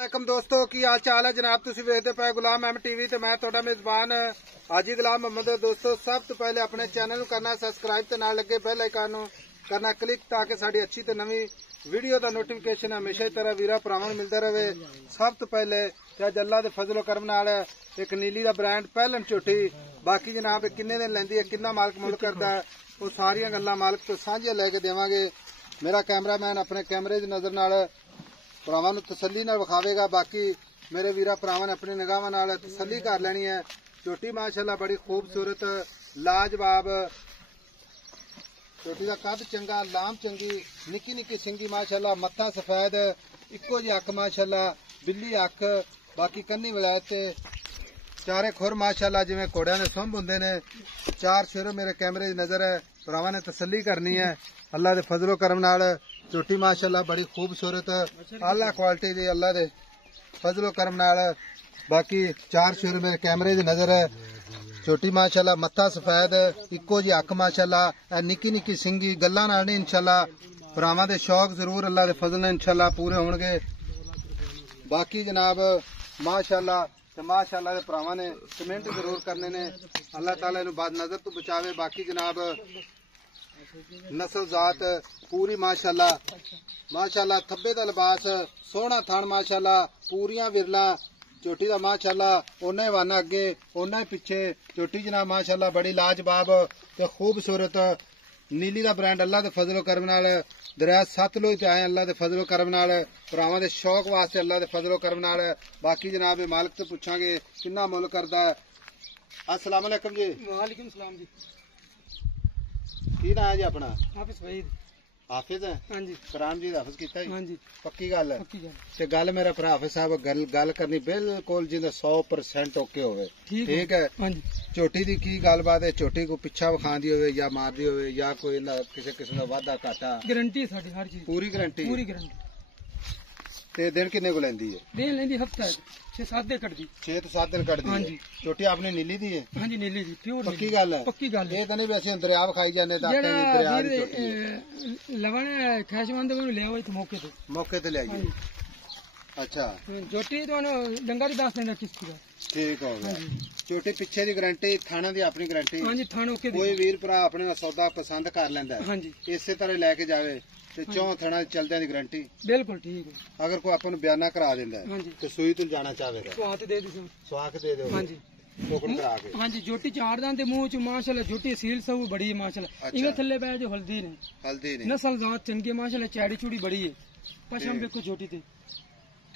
वालेकुम दोस्तों की हाल चाल है जनाब। तुसीं वेखदे पे गुलाम अहमद टीवी ते मैं तुहाडा मेजबान हाजी गुलाम मोहम्मद। दोस्तों सब तो पहले अपने चैनल नूं करना सबसक्राइब ते नाल लगे बेल आइकन नूं करना क्लिक ताकि साडी अच्छी ते नवीं वीडियो का नोटिफिकेशन हमेशा ही तरह वीरा भरावां नूं मिलदा रहे। सब तो पहले अज अल्लाह दे फजलो करम नाल एक नीली दा ब्रांड पहलन झोटी बाकी जनाब किन्ने दिन लैंदी है किन्ना मालक मुल करदा है वो सारियां गल्लां मालक तो सांझियां लैके देवांगे। मेरा कैमरामैन अपने कैमरे दी नज़र नाल भरावां नूं तसल्ली नाल विखावेगा। बाकी मेरे वीरा भरावां ने अपनी निगाहां नाल तसल्ली कर लैनी है। झोटी माशाअल्लाह बड़ी खूबसूरत लाजवाब झोटी का कद चंगा लाम चंगी निक्की निक्की सिंगी माशाअल्लाह मत्था सफेद इक्को जी अख माशाअल्लाह बिल्ली अख बाकी कन्नी विलायत चारे खुर माशाअल्लाह जिवें घोड़ियां दे सुंभ हुंदे ने। चार शुरू मेरे कैमरे दी नजर है भरावां ने तसल्ली करनी है। अल्लाह दे फजलो करम नाल झोटी माशाअल्लाह बड़ी खूबसूरत आला क्वालिटी दी अल्लाह दे फजलो करम नाल बाकी चार शुरू मेरे कैमरे दी नजर है। झोटी माशाअल्लाह मत्था सफेद इक्को जी अख माशाअल्लाह निक्की निक्की सिंगी गल्लां नाल नहीं इंशाअल्लाह भरावां दे शौक जरूर अल्लाह दे फजल ने इंशाअल्लाह पूरे होणगे। बाकी जनाब माशाअल्लाह ते माशाअल्लाह दे भरावां ने कमेंट जरूर करने ने अल्लाह ताला इहनूं बद नजर तो बचावे। बाकी जनाब नस्ल जात पूरी माशाअल्लाह माशाअल्लाह थब्बे दा लिबास सोहना थान माशाअल्लाह पूरियां विरला झोटी दा माशाअल्लाह ओना ही वाना अगे ओना ही पिछे झोटी जनाब माशाअल्लाह बड़ी लाजवाब ते खूबसूरत नीली दा ब्रांड अल्लाह दे फजलो करम नाल दरिया सतलुज ते आए अल्लाह दे फजलो करम नाल भरावां दे शौक वास्ते अल्लाह दे फजलो करम नाल। बाकी जनाब मालिक तो पुछांगे किन्ना मुल करदा है। अस्सलाम वालेकुम जी। वालेकुम सलाम जी। की नाम है जी अपना? हाफिज वहीद। हाफिज है? हाँ जी। कुरान जी हाफिज कीता हाँ जी। पक्की गल है? पक्की गल। ते गल मेरा भरा हाफिज साहब गल करनी बिल्कुल जिंदा 100% ओके होवे ठीक है। हाँ जी। झोटी दी की गलबात है? झोटी को पिछा विखांदी होवे या मारदी होवे या कोई किसी किस्म दा वाधा घाटा? गारंटी साडी हर चीज पूरी गारंटी? पूरी गारंटी। ते दिन किन्ने को लैंदी है? दिन लेंदी हफ्ता 6-7 दिन कटदी। 6 तो 7 दिन कटदी। हाँ है जी। झोटी आपने नीली दी है? हाँ जी नीली जी प्योर। पक्की गल है? पक्की गल है। ये तो नहीं वैसे दरिया विखाई जाने दा के दरिया दी झोटी है। लवण खैशमंद को ले आओ मौके ते ले आइए। अच्छा झोटी तो डंगा दी दस देना किस तरह ठीक हो गया। झोटी पिछे दी गारंटी थाना दी अपनी गारंटी? हाँ जी थाना ओके। कोई वीर भरा अपने सौदा पसंद कर लेंदा है? हाँ जी। इसे तरह लेके जावे ते चौं थाना चलदे दी गारंटी? बिल्कुल ठीक है। अगर कोई अपन बयाना करा देंदा है हाँ जी तो सुई तो जाना चाहेगा स्वाद दे दो स्वाख दे दो? हाँ जी टोकन करा के। हाँ जी झोटी चार दान ते मुंह च माशाल्लाह झोटी सील सब बड़ी है माशाल्लाह। अच्छा। इवे थल्ले पै जो हल्दी ने हल्दी नहीं नस्ल जात चंगी माशाल्लाह चैड़ी चूड़ी बड़ी है पशम देखो झोटी ते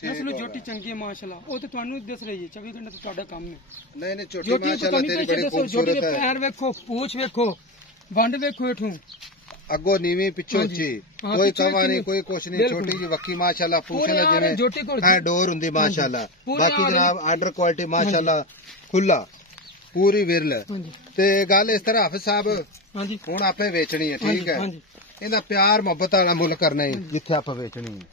नस्ल झोटी चंगी है माशाल्लाह। वो तो तुहानू दस रही है 24 घंटे तो ਤੁਹਾਡਾ ਕੰਮ है। नहीं नहीं झोटी माशाल्लाह तेरी बड़ी खूबसूरत है। पैर देखो पूछ देखो बंड देखो इठू अगो नीवी पिछो ची कोई कवा नहीं कोई कुछ नहीं। छोटी जी वक्की माशाल्लाह पूछना जिवें है डोर हुंदी माशाल्लाह। बाकी जनाब आर्डर क्वालिटी माशाल्लाह खुला पूरी विरल ते गल इस तरह हाफिज साहब हुण आपे बेचनी है ठीक है। इहदा प्यार मोहब्बत वाला मुल करना है जिथे आप बेचनी है।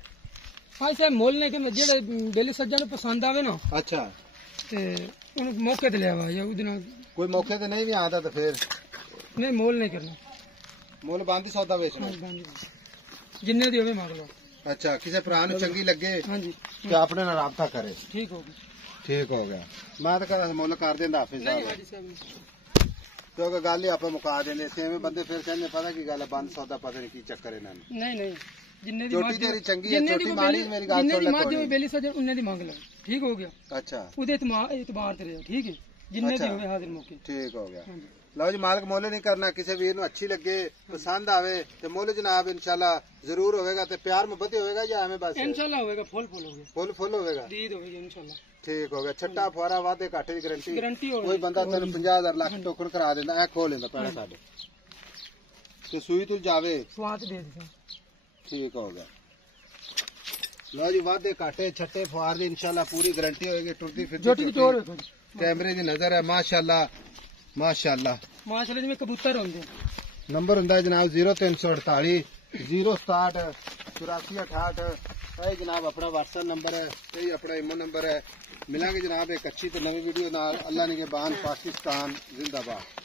हाँ सर मोल ने जेड़े बेली सज्जन पसंद आवे ना। अच्छा ते उन मौके ते ले आवा या उदे नाल कोई मौके ते नहीं भी आंदा तो फिर नहीं मोल नहीं करना मुल बांधी सौदा बेचना जिन्ने दी होवे मांग लो। अच्छा किसी भरा नूं चंगी लगे हाँ जी तो अपने नाल राबता करे ठीक हो गया। ठीक हो गया। मैं तो कहता मुल कर देंदा हाफिज साहब क्योंकि गल ही आप मुका देंदे सेवें बंदे फिर कहंदे पता की गल है बंद सौदा पता नहीं की चक्कर इन्हां नूं। नहीं नहीं जिन्ने दी झोटी तेरी चंगी है छोटी माड़ी मेरी गल सुन ले जिन्ने दी बेली सज्जन उन्ने दी मांग लो ठीक हो गया। अच्छा उदे इतबार ते रहो ठीक है जिन्ने दी होवे हाजिर मौके ठीक हो गया। लो जी मालिक मोल नहीं करना किसी वीर नूं अच्छी लगे पसंद आवे ते मोल जनाब इंशाल्लाह जरूर होवेगा ते प्यार मोहब्बत होवेगा या एवें बस इंशाल्लाह होवेगा फुल होवेगा फुल होवेगा दीद होवेगी इंशाल्लाह ठीक हो गया। छट्टा फुआरा वादे घाटे की गारंटी कोई बंदा तेन 50,000 लाख टोकन करा देंदा ऐ खोल लेंदा पैड़ा साडे ते सुई तुल जावे स्वाद दे दे ठीक हो गया। लो जी वादे घाटे छट्टे फुआर दी इंशाल्लाह पूरी गारंटी होएगी। टुरदी फिरदी कैमरे दी नजर है माशाल्लाह माशाल्लाह माशाल्लाह जिवें कबूतर होंदे। नंबर हुंदा है जनाब 0348 067 8468 ये जनाब अपना व्हाट्सएप नंबर है यही अपना इमो नंबर है। मिलांगे जनाब एक अच्छी तो नवी वीडियो नाल। अल्लाह निगहबान पाकिस्तान जिंदाबाद।